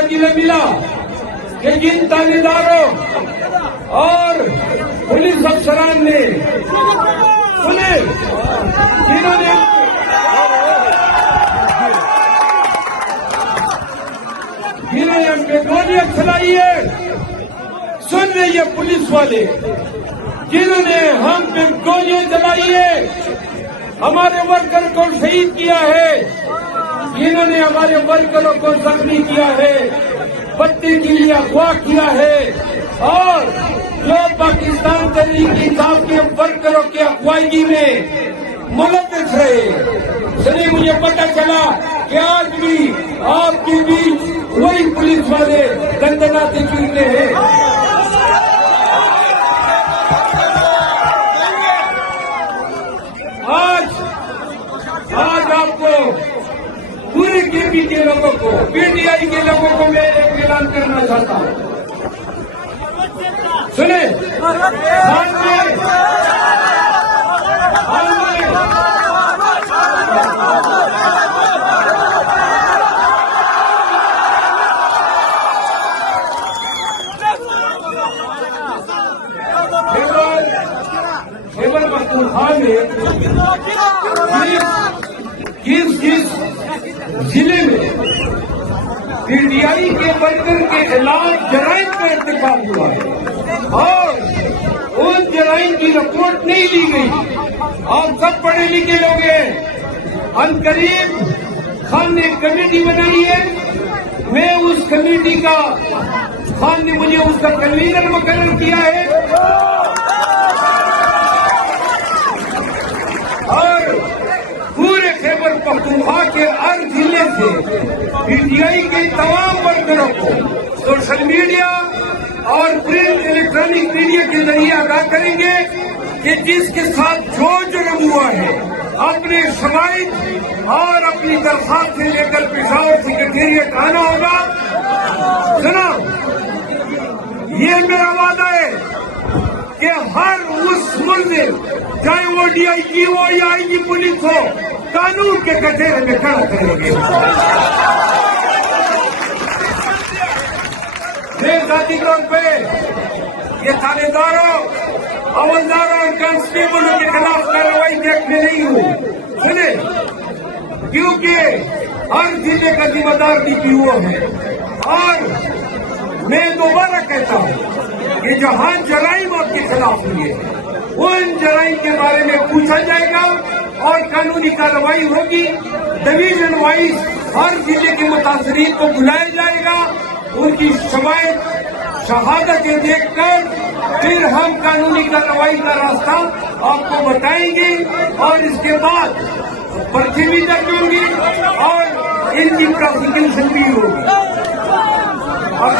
موقع ملا کہ جن تانے داروں اور پولیس افسران نے جنہوں نے ہم پہ گولیاں چلائی ہے، سن رہے یہ پولیس والے جنہوں نے ہم پہ گولیاں چلائی ہے، ہمارے ورکر کو شہید کیا ہے، جنہوں نے ہمارے ورکروں کو زخمی کیا ہے، پتے کے لیے اغوا کیا ہے، اور جو پاکستان تحریک انصاف کے ورکروں کے اغوائی میں ملوث رہے، سنی مجھے پتہ چلا کہ آج بھی آپ کے بیچ وہی پولیس والے دندناتے پھرتے ہیں۔ آج آپ کو پورے کے پی کے لوگوں کو، پی ٹی آئی کے لوگوں کو میں ایک اعلان کرنا چاہتا ہوں، سنیں خیبر پختونخوا میں کس ضلع میں پی ٹی آئی کے ورکر کے خلاف جرائم کا ارتکاب ہوا ہے اور ان جرائم کی رپورٹ نہیں لی گئی۔ آپ سب پڑھے لکھے لوگ ہیں، ان قریب خان نے ایک کمیٹی بنائی ہے، میں اس کمیٹی کا، خان نے مجھے اس کا کنوینر مقرر کیا ہے، اور پورے خیبر پختونخوا کے ہر ضلع سے پی ٹی آئی کے تمام ورکروں کو سوشل میڈیا اور پرنٹ الیکٹرانک میڈیا کے ذریعے آگاہ کریں گے کہ جس کے ساتھ جو جرم ہوا ہے اپنے شواہد اور اپنی درخواست سے لے کر پشاور سیکریٹریٹ آنا ہوگا۔ جناب، یہ میرا وعدہ ہے کہ ہر اس ملزم، چاہے وہ ڈی آئی جی ہو یا آئی جی پولیس ہو، قانون کے کٹہرے میں کھڑا کریں گے۔ میں ذاتی طور پہ یہ تھانے داروں، حوالداروں اور کانسٹیبلوں کے خلاف کارروائی دیکھنے نہیں ہوں، سنیں، کیونکہ ہر ضلع کا ذمہ دار ڈی پی او ہے، اور میں دوبارہ کہتا ہوں کہ جہاں جرائم آپ کے خلاف ہوئی ہے ان جرائم کے بارے میں پوچھا جائے گا اور قانونی کارروائی ہوگی۔ ڈویژن وائز ہر ضلع کے متاثرین کو بلایا جائے گا، ان کی شہادتیں دیکھ کر پھر ہم قانونی کارروائی کا راستہ آپ کو بتائیں گے، اور اس کے بعد پرچے بھی درج ہوں گی اور ان کی پروسیکیوشن بھی ہوگی۔ اور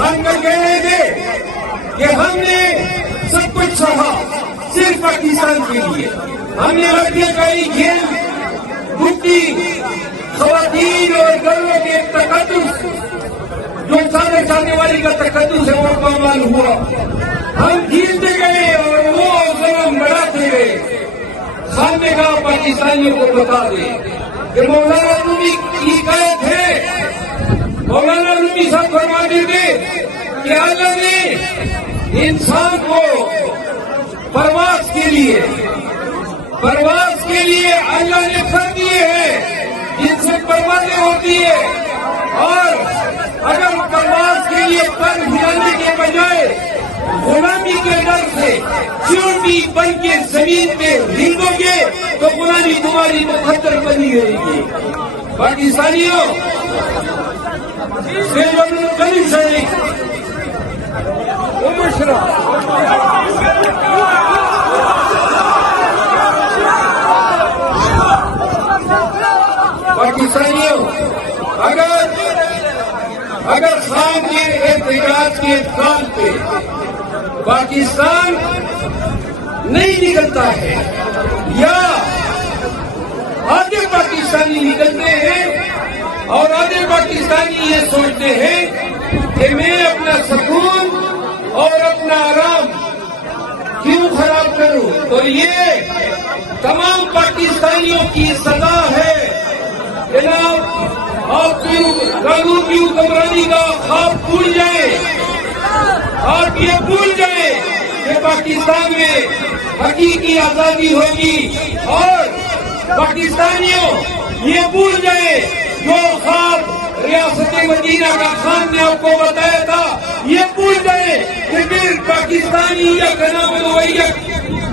ہم کہہ رہے تھے کہ ہم نے سب کچھ سہا صرف پاکستان کے لیے، ہم نے ہتھیارکاری کھیل، گٹی، خواتین اور گھروں کے تقدس، جو سامنے والی کا تقدس ہے وہ پامال ہوا، ہم جیتتے گئے اور وہ ظلم بڑھاتے گئے۔ سامنے کا پاکستانیوں کو بتا دیں کہ مولانا رومی کی قید ہے، مولانا رومی صاحب فرماتے تھے کہ اللہ نے انسان کو پرواز کے لیے اللہ نے کر دیے ہیں جن سے پروازیں ہوتی ہے، اور اگر پرواز کے لیے پر ہلانے کے بجائے غلامی کے ڈر سے چونٹی بن کے زمین پہ ہلو گے تو غلامی تمہاری مقدر بنی رہے گی۔ پاکستانیوں پاکستانیوں، اگر خان کے احتجاج کے کام پہ پاکستان نہیں نکلتا ہے یا آدھے پاکستانی نکلتے ہیں اور آدھے پاکستانی یہ سوچتے ہیں کہ میں اپنا سکون اور اپنا آرام کیوں خراب کروں، تو یہ تمام پاکستانیوں کی سزا ہے جناب آپ قانون کی حکمرانی کا خواب بھول جائیں، آپ یہ بھول جائیں کہ پاکستان میں حقیقی آزادی ہوگی، اور پاکستانیوں یہ بھول جائیں جو خواب ریاست مدینہ کا خان نے آپ کو بتایا تھا، یہ بھول جائیں کہ پھر پاکستانی یا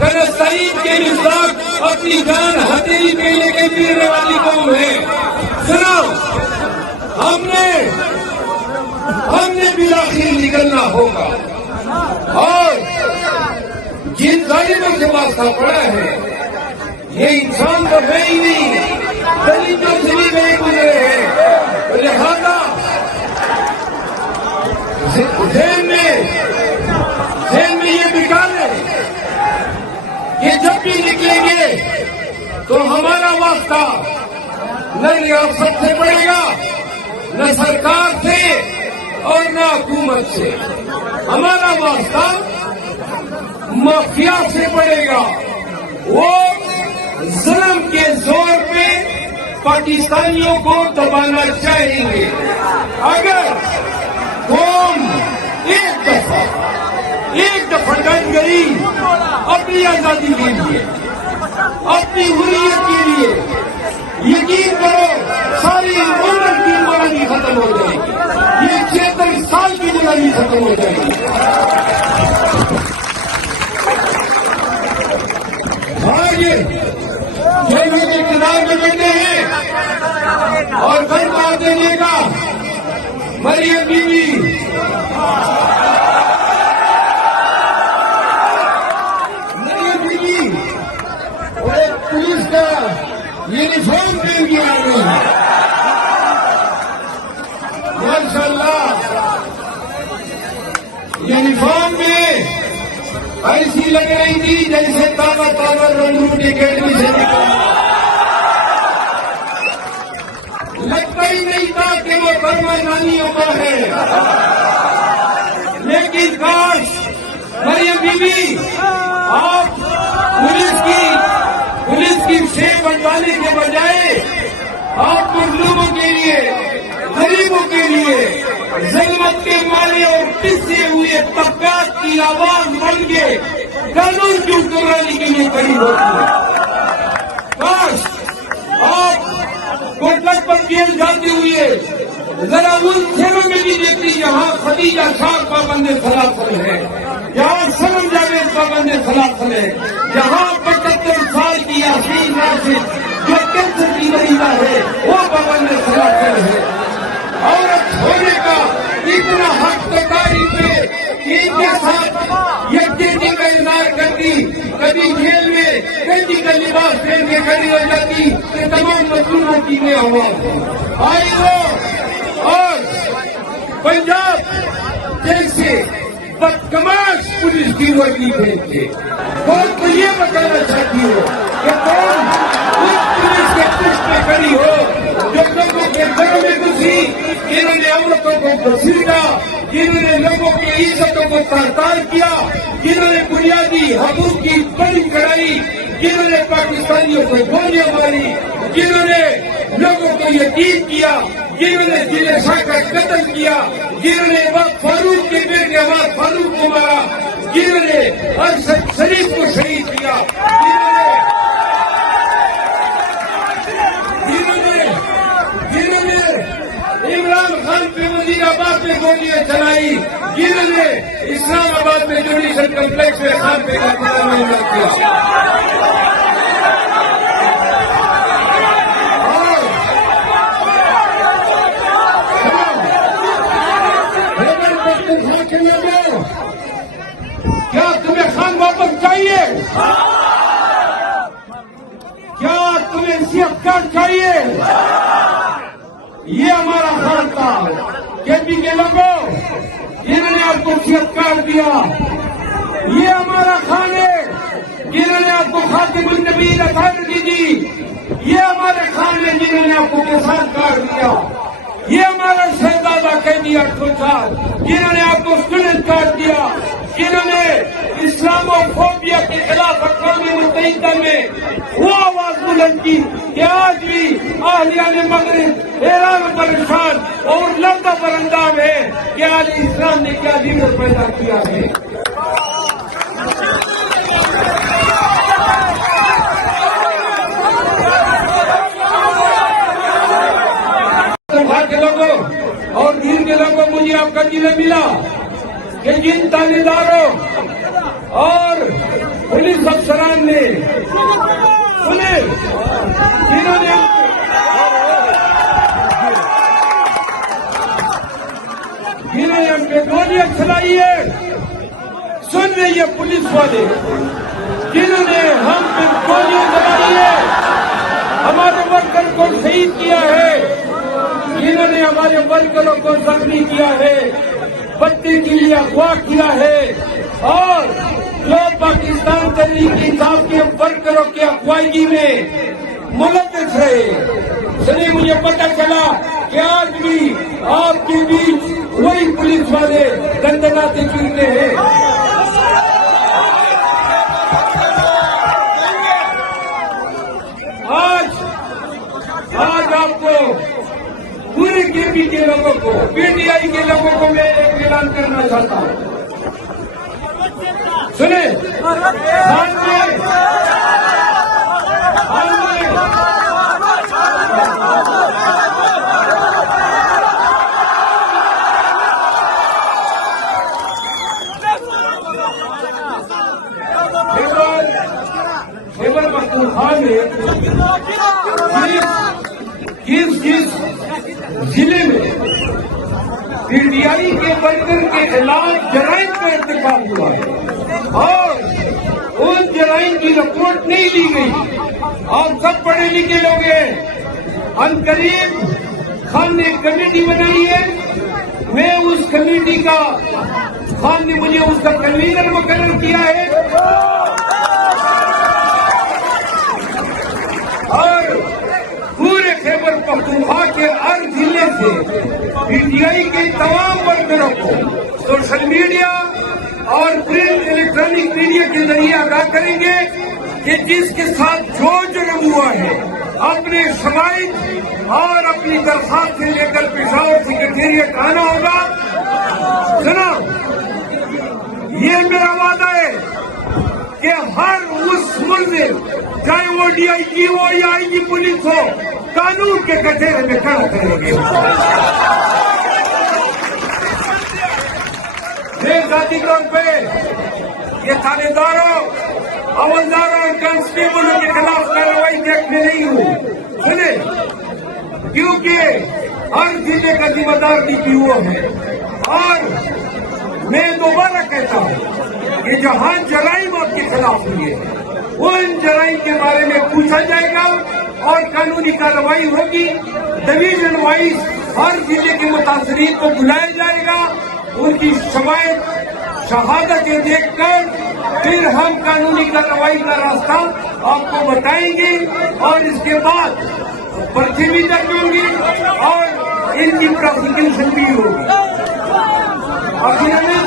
فلسطین کے مصداق اپنی جان ہتھیلی پہ لے کے پھرنے والی قوم ہے۔ سنو، ہم نے بالآخر نکلنا ہوگا، اور جن ظالموں سے واسطہ پڑا ہے یہ انسان تو ہے ہی نہیں، دلیلوں سے بھی نہیں گزرے ہیں، لہذا ذہن میں یہ بٹھا لیں کہ جب بھی نکلیں گے تو ہمارا واسطہ نہ ریاست سے پڑے گا، نہ سرکار سے اور نہ حکومت سے، ہمارا واسطہ مافیا سے پڑے گا۔ وہ ظلم کے زور پہ پاکستانیوں کو دبانا چاہیں گے۔ اگر قوم ایک دفعہ ڈٹ گئی اپنی آزادی کے لیے، اپنی حریت کے لیے، یقین کرو ساری عمر کی غلامی ختم ہو جائے گی، یہ 76 سال کی غلامی ختم ہو جائے گی۔ آگے جو لوگ اقتدار میں بیٹھے ہیں اور گھر مار دینے کا، مریم بی بی پولیس کا یونیفارم پہن کے آ گئی، ماشاء اللہ یونیفارم میں ایسی لگ رہی تھی جیسے تازہ رنگون اکیڈمی سے لگتا ہی نہیں تھا کہ وہ برما نانیوں کا ہے۔ لیکن کاش مریم بی بی آپ پولیس کی شیر بنوانے کے بجائے آپ مظلوموں کے لیے، غریبوں کے لیے، ظلمت کے مارے اور پسے ہوئے طبقات کی آواز بن کے قانون کی حکمرانی کے لیے کھڑی ہوتی ہے۔ کاش آپ کوٹلک پر جیل جاتے ہوئے ذرا ان شہروں میں بھی دیکھتی جہاں خدیجہ شاہ پابند سلاسل ہے، جہاں سنم جاوید پابند سلاسل ہے، جہاں 75 سال کی یاسین راشد جو کینسر کی مریضہ ہے وہ پابند سلاسل ہے۔ عورت ہونے کا اتنا حق تو تاریخ میں ان کے ساتھ یکجہتی کا اظہار کرتی، کبھی جیل میں قیدی کا لباس پہن کے کھڑی ہو جاتی کہ تمام مظلوموں کی میں آواز آئی ہو، اور پنجاب جیسے بدکماش پولیس کی وردی پہن کے کون تو یہ بتانا چاہتی ہو کہ کون اس پولیس کے پشت پہ کھڑی ہو جو لوگوں کے گھروں میں گھسی، جنہوں نے عورتوں کو گھسیٹا، جنہوں نے لوگوں کی عزتوں کو تار کیا، جنہوں نے بنیادی حقوق کی بڑی کڑائی، جنہوں نے پاکستانیوں کو گولیاں ماری، جنہوں نے لوگوں کو یتیم کیا، جنہوں نے ضلع شاہ کا قتل کیا، جنہوں نے فاروق کے بیٹے عماد فاروق کو مارا، جنہوں نے ارشد شریف کو شہید کیا، جنہوں نے عمران خان پہ وزیر آباد میں گولیاں چلائی، جنہوں نے اسلام آباد میں جوڈیشل کمپلیکس میں خان پہ کیا۔ کیا تمہیں خان واپس چاہیے؟ کیا تمہیں سیاست کارڈ چاہیے؟ یہ ہمارا خان تھا، کے پی کے لوگوں جنہوں نے آپ کو سیاست کارڈ دیا، یہ ہمارا خان ہے جنہوں نے آپ کو خاتم النبیین اتھارٹی دی، یہ ہمارے خان ہے جنہوں نے آپ کو کسان کارڈ دیا۔ یہ ہمارا شہزادہ قیدی 8 سال جنہوں نے آپ کو اسٹوڈنٹ کاٹ دیا، جنہوں نے اسلام و فوبیا کے خلاف اقوام متحدہ میں وہ آواز بلند کی کہ آج بھی اہلیان مغرب حیران پریشان اور لردہ برنداب ہے کہ آج اسلام نے کیا لیڈر پیدا کیا ہے۔ کے لوگوں اور دین کے لوگوں، مجھے آپ کا دل ملا کہ جن تانے داروں اور پولیس افسران نے جنہوں نے ہم پہ گولیاں چلائی ہے، سن رہے یہ پولیس والے جنہوں نے ہم پہ گولیاں چلائی ہے، ہمارے ورکر کو شہید کیا ہے، جنہوں نے ہمارے ورکروں کو زخمی کیا ہے، بتی کے لیے اغوا کیا ہے، اور جو پاکستان تحریک انصاف کے ورکروں کی اغوائی میں ملوث رہے۔ سنیں، مجھے پتہ چلا کہ آج بھی آپ کے بیچ وہی پولیس والے دندناتے پھرتے ہیں۔ آج آپ کو پورے کے پی کے لوگوں کو، پی ٹی آئی کے لوگوں کو میں ایک اعلان کرنا چاہتا ہوں۔ سنیں، خیبر پختونخوا میں کس ضلع میں پی ٹی آئی کے ورکر کے خلاف جرائم کا ارتکاب ہوا ہے اور ان جرائم کی رپورٹ نہیں لی گئی۔ آپ سب پڑھے لکھے لوگ ہیں، ان قریب خان نے ایک کمیٹی بنائی ہے، میں اس کمیٹی کا، خان نے مجھے اس کا کنوینر مقرر کیا ہے، اور پورے خیبر پختونخوا کے ہر ضلع سے پی ٹی آئی کے تمام ورکروں کو سوشل میڈیا اور پرنٹ الیکٹرانک میڈیا کے ذریعے آگاہ کریں گے کہ جس کے ساتھ جو جرم ہوا ہے اپنے شواہد اور اپنی درخواست سے لے کر پشاور سیکریٹریٹ آنا ہوگا۔ سنا، یہ میرا وعدہ ہے کہ ہر اس ملزم، چاہے وہ ڈی آئی جی ہو یا آئی جی پولیس ہو، قانون کے کٹہرے میں کھڑا کریں گے۔ میں ذاتی طور پہ یہ تھانے داروں، حوالداروں اور کانسٹیبلوں کے خلاف کارروائی دیکھنے نہیں ہوں۔ سنیں، کیونکہ ہر ضلع کا ذمہ دار ڈی پی او ہے، اور میں دوبارہ کہتا ہوں کہ جہاں جرائم آپ کے خلاف ہوئی ہے ان جرائم کے بارے میں پوچھا جائے گا اور قانونی کارروائی ہوگی۔ ڈویژن وائز ہر ضلع کے متاثرین کو بلایا جائے گا، ان کی شہادتیں دیکھ کر پھر ہم قانونی کارروائی کا راستہ آپ کو بتائیں گے، اور اس کے بعد پرچے بھی درج ہوں گی اور ان کی پروسیکیوشن بھی ہوگی۔